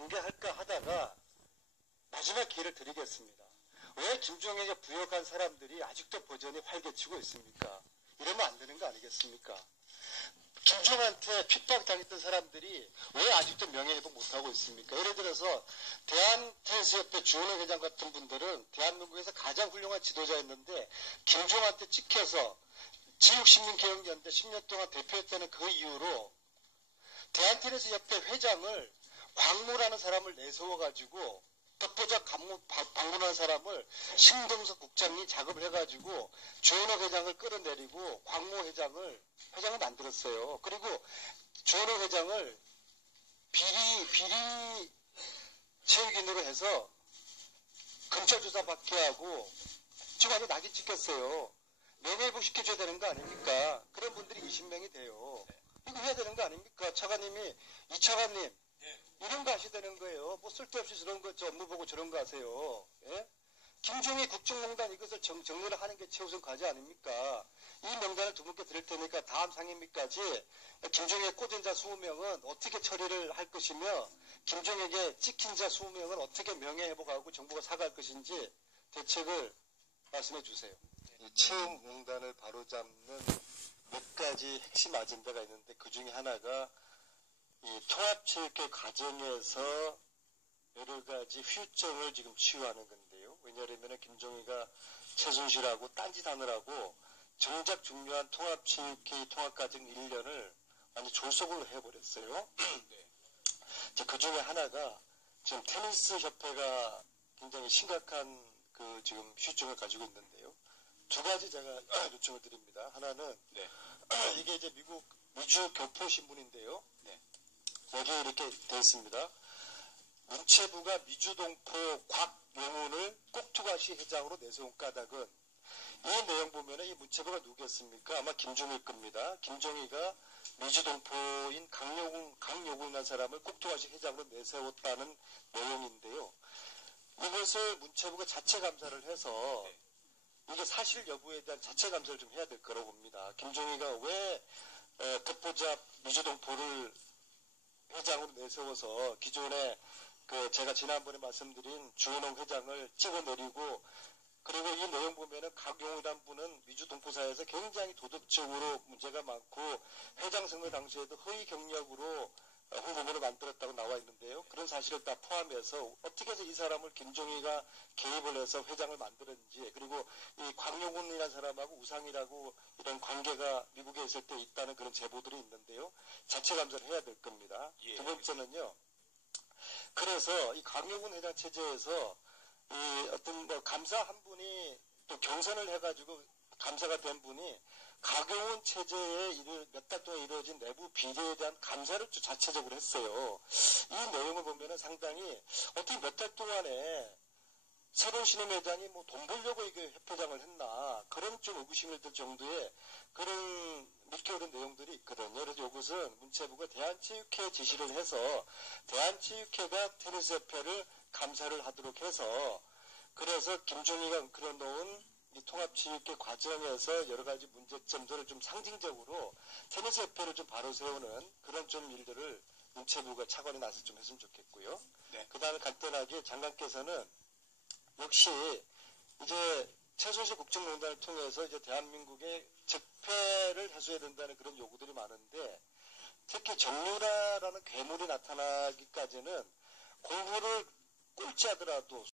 공개할까 하다가 마지막 기회를 드리겠습니다. 왜 김종에게 부역한 사람들이 아직도 버전이 활개치고 있습니까? 이러면 안 되는 거 아니겠습니까? 김종한테 핍박당했던 사람들이 왜 아직도 명예회복 못하고 있습니까? 예를 들어서 대한테니스협회 주원호 회장 같은 분들은 대한민국에서 가장 훌륭한 지도자였는데 김종한테 찍혀서 지육신민개혁연대 10년 동안 대표했다는 그 이유로 대한테니스협회 회장을 광무라는 사람을 내세워가지고 덕보자 방문한 사람을 신동석 국장이 작업을 해가지고 주원호 회장을 끌어내리고 광무 회장을 만들었어요. 그리고 주원호 회장을 비리 체육인으로 해서 검찰 조사 받게 하고 지금 아주 낙인 찍혔어요. 명예회복 시켜줘야 되는 거 아닙니까? 그런 분들이 20명이 돼요. 이거 해야 되는 거 아닙니까? 차관님이, 이 차관님, 이런 거 하셔야 되는 거예요. 뭐 쓸데없이 저런 거, 업무 보고 저런 거 하세요. 예? 김종희 국정농단 이것을 정리를 하는 게 최우선 과제 아닙니까? 이 명단을 두 분께 드릴 테니까 다음 상임위까지 김종희의 꽂은 자 20명은 어떻게 처리를 할 것이며 김종희에게 찍힌 자 20명은 어떻게 명예회복하고 정부가 사과할 것인지 대책을 말씀해 주세요. 이 채용농단을 바로잡는 몇 가지 핵심 아젠다가 있는데 그 중에 하나가 이 통합체육회 과정에서 여러 가지 후유증을 지금 치유하는 건데요. 왜냐하면 김종희가 최순실하고 딴짓하느라고 정작 중요한 통합체육회 통합과정 1년을 완전 졸속으로 해버렸어요. 그 중에 하나가 지금 테니스 협회가 굉장히 심각한 그 지금 후유증을 가지고 있는데요. 두 가지 제가 요청을 드립니다. 하나는 이게 이제 미국 미주 교포 신문인데요. 여기 이렇게 되어 있습니다. 문체부가 미주동포 곽용훈을 꼭두가시 회장으로 내세운 까닭은 이 내용 보면 이 문체부가 누구겠습니까? 아마 김종희 겁니다. 김종희가 미주동포인 강용훈이라는 사람을 꼭두가시 회장으로 내세웠다는 내용인데요. 이것을 문체부가 자체 감사를 해서 이게 사실 여부에 대한 자체 감사를 좀 해야 될 거라고 봅니다. 김종희가 왜 덕보잡 미주동포를 회장으로 내세워서 기존에 제가 지난번에 말씀드린 주원홍 회장을 찍어내리고 그리고 이 내용 보면은 강용이라는 분은 미주동포사에서 굉장히 도덕적으로 문제가 많고 회장 선거 당시에도 허위 경력으로 후보를 만들었다고 나와 있는데요. 그런 사실을 다 포함해서 어떻게 해서 이 사람을 김종희가 개입을 해서 회장을 만들었는지 그리고 이 광용훈이라는 사람하고 우상이라고 이런 관계가 미국에 있을 때 있다는 그런 제보들이 있는데요. 자체 감사를 해야 될 겁니다. 두 번째는요. 그래서 이 강용훈 회장 체제에서 이 어떤 뭐 감사 한 분이 또 경선을 해가지고 감사가 된 분이 강용훈 체제에 몇 달 동안 이루어진 내부 비리에 대한 감사를 자체적으로 했어요. 이 내용을 보면은 상당히 어떻게 몇 달 동안에 새로운 신임 회장이 뭐 돈 벌려고 이게 협회장을 했나 그런 좀 의구심을 들 정도의 그런 묵혀오른 내용들이 있거든요. 그래서 이것은 문체부가 대한체육회 지시를 해서 대한체육회가 테니스협회를 감사를 하도록 해서 그래서 김종희가 그려놓은 이 통합체육회 과정에서 여러 가지 문제점들을 좀 상징적으로 테니스협회를 좀 바로 세우는 그런 좀 일들을 문체부가 차관이 나서 좀 했으면 좋겠고요. 그 다음에 간단하게 장관께서는 역시 이제 최순실 국정농단을 통해서 이제 대한민국의 적폐를 해소해야 된다는 그런 요구들이 많은데 특히 정유라라는 괴물이 나타나기까지는 공부를 꼴찌하더라도